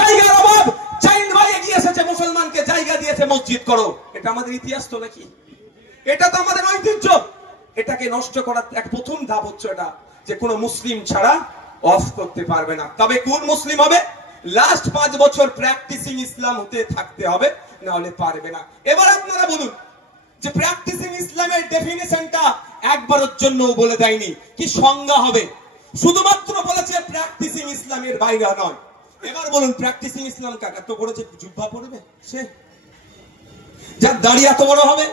জায়গার অভাব, চাইল্ড ভাই এগিয়ে এসেছে, মুসলমানকে জায়গা দিয়েছে, মসজিদ করো। এটা আমাদের ইতিহাস তো নাকি? এটা তো আমাদের ঐতিহ্য। এটাকে নষ্ট করার এক প্রথম ধাপ হচ্ছে এটা, যে কোনো মুসলিম ছাড়া অফ করতে পারবে না। তবে কোন মুসলিম হবে? লাস্ট 5 বছর প্র্যাকটিসিং ইসলাম হতে থাকতে হবে, না হলে পারবে না। এবার আপনারা বলুন যে প্র্যাকটিসিং ইসলামের ডেফিনিশনটা একবারের জন্য বলে দেয়নি, কি সংজ্ঞা হবে, শুধুমাত্র বলেছে প্র্যাকটিসিং ইসলামের বাইরে নয়। এবার বলুন প্র্যাকটিসিং ইসলাম কাকে? এত বড় যে জুব্বা পড়বে সে, যার দাড়ি এত বড় হবে,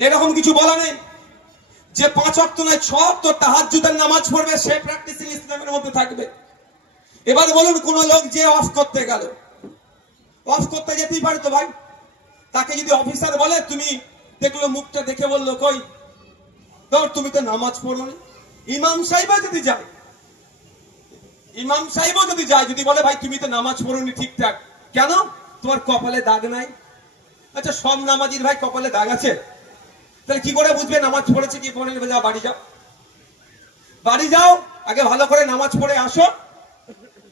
এরকম কিছু বলা নেই। যে 5 ওয়াক্ত নয় 6 ওয়াক্ত তাহাজ্জুদের নামাজ পড়বে সে প্র্যাকটিসিং ইসলামের মধ্যে থাকবে। এবার বলুন কোন লোক যে অফ করতে গেল, অফ করতে যেতেই পারে তো ভাই, তাকে যদি অফিসার বলে, তুমি দেখলো মুখটা দেখে বললো কই তোর, তুমি তো নামাজ পড়োনি। ইমাম সাহেব যদি যায়, ইমাম সাহেব যদি যায়, যদি বলে ভাই তুমি তো নামাজ পড়োনি ঠিকঠাক, কেন? তোমার কপালে দাগ নাই। আচ্ছা সব নামাজির ভাই কপালে দাগ আছে, তাহলে কি করে বুঝবে নামাজ পড়েছে কি পড়েনি? যাও বাড়ি যাও, বাড়ি যাও, আগে ভালো করে নামাজ পড়ে আসো,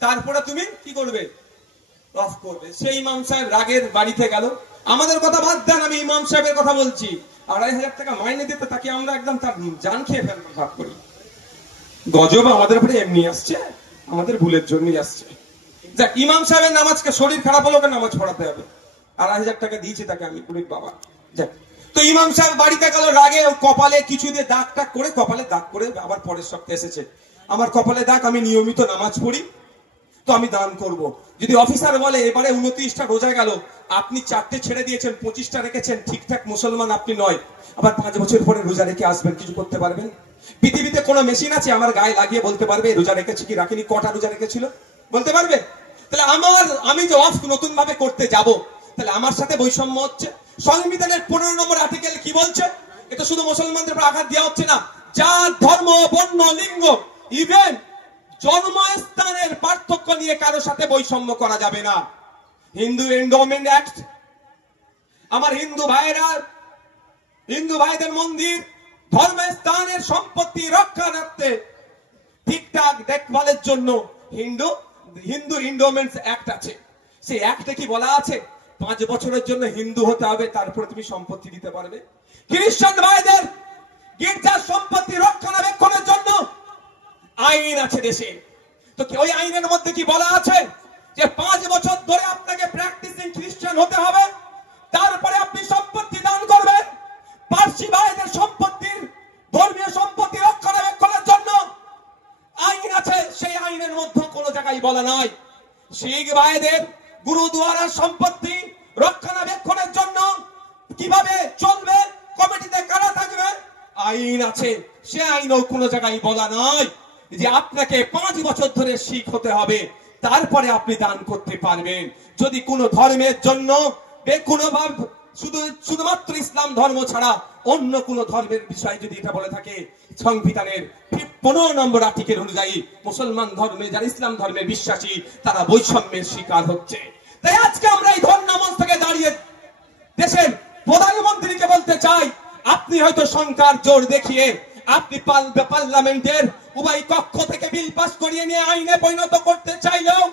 তারপরে তুমি কি করবে? অফ করবে। সেই ইমাম সাহেব রাগের বাড়িতে গেল, আমাদের কথা বাদ দেন, আমি ইমাম সাহেবের কথা বলছি, 2,500 টাকা মাইনে দিতে তাকে আমরা একদম তার জান খেয়ে ফেলবো ভাব করি। গজব আমাদের উপরে এমনি আসছে, আমাদের ভুলের জন্যই আসছে। যাক, ইমাম সাহেবের নামাজকে, শরীর খারাপ হলো নামাজ পড়াতে হবে, 2,500 টাকা দিয়েছি তাকে আমি, পুলিশ বাবা। যাক, তো ইমাম সাহেব বাড়িতে গেল, রাগে কপালে কিছু দিয়ে দাগ টাগ করে, কপালে দাগ করে আবার পরের সপ্তাহে এসেছে, আমার কপালে দাগ, আমি নিয়মিত নামাজ পড়ি, তো আমি দান করব। যদি অফিসার বলে এবারে 29টা রোজা গেল, আপনি 4টে ছেড়ে দিয়েছেন, 25টা রেখেছেন, ঠিকঠাক মুসলমান আপনি নয়, আবার 5 বছর পরে রোজা রেখে আসবেন, কিছু করতে পারবেন? পৃথিবীতে কোনো মেশিন আছে আমার গায়ে লাগিয়ে বলতে পারবে রোজা রেখেছি কি রাখিনি, কটা রোজা রেখেছিল বলতে পারবে? তাহলে আমি যে অফ নতুন ভাবে করতে যাব, তাহলে আমার সাথে বৈষম্য হচ্ছে। সংবিধানের 15 নম্বর আর্টিকেল কি বলছে? এটা শুধু মুসলমানদের উপর আঘাত দেওয়া হচ্ছে না, জাত, ধর্ম, বর্ণ, লিঙ্গ, ইভেন জন্মস্থানের পার্থক্য নিয়ে কারোর সাথে বৈষম্য করা যাবে না। হিন্দু এন্ডোমেন্ট অ্যাক্ট, আমার হিন্দু ভাইদের মন্দির, ধর্মস্থানের সম্পত্তি রক্ষার্থে ঠিকঠাক দেখভালের জন্য হিন্দু এন্ডোমেন্টস অ্যাক্ট আছে। সেই অ্যাক্টে কি বলা আছে? 5 বছরের জন্য হিন্দু হতে হবে, তারপরে তুমি সম্পত্তি দিতে পারবে। খ্রিস্টান ভাইদের গির্জার সম্পত্তি রক্ষণাবেক্ষণের জন্য আইন আছে দেশে, তো ওই আইনের মধ্যে কি বলা আছে? যে 5 বছর ধরে আপনাকে প্র্যাকটিসিং খ্রিস্টান হতে হবে, তারপরে আপনি সম্পত্তি দান করবেন। পার্সি ভাইদের সম্পত্তির, ধর্মীয় সম্পত্তি রক্ষণাবেক্ষণের জন্য আইন আছে, সেই আইনের মধ্যে কোনো জায়গায় বলা নাই। শিখ ভাইদের গুরুদুয়ারার সম্পত্তি রক্ষণাবেক্ষণের জন্য কিভাবে চলবে, কমিটিতে কারা থাকবে, আইন আছে, সে আইনও কোনো জায়গায় বলা নাই যে আপনাকে 5 বছর ধরে শিখ হতে হবে, তারপরে আপনি দান করতে পারবেন। যদি কোনো ধর্মের জন্য কোনোভাবে শুধুমাত্র ইসলাম ধর্ম ছাড়া অন্য কোন ধর্মের বিষয়ে যদি এটা বলে থাকে, সংবিধানের 15 নম্বর আর্টিকেল অনুযায়ী মুসলমান ধর্মে যারা ইসলাম ধর্মের বিশ্বাসী তারা বৈষম্যের শিকার হচ্ছে। তাই আজকে আমরা এই ধর্মমঞ্চ থেকে দাঁড়িয়ে দেশের প্রধানমন্ত্রীকে বলতে চাই, আপনি হয়তো সংখ্যার জোর দেখিয়ে আপনি পার্লামেন্টের উভয় কক্ষ থেকে বিল পাস করিয়ে নিয়ে আইনে পরিণত করতে চাইলেও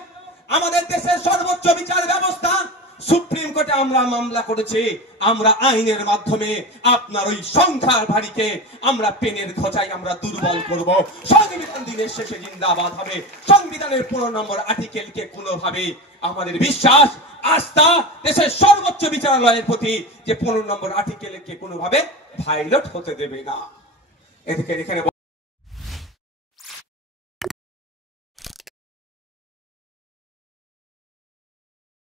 আমাদের দেশের সর্বোচ্চ বিচার ব্যবস্থা সুপ্রিম কোর্টে আমরা মামলা করেছি, আমরা আইনের মাধ্যমে আপনার ওই সংখ্যার ভারীকে আমরা পেনের খোঁচায় আমরা দুর্বল করব। সংবিধান দিনের শেষে জিন্দাবাদ হবে। সংবিধানের 15 নম্বর আর্টিকেলকে কোনোভাবে আমাদের বিশ্বাস, আস্থা দেশের সর্বোচ্চ বিচারালয়ের প্রতি যে 15 নম্বর আর্টিকেলকে কোনোভাবে ভায়োলেট হতে দেবে না। এখানে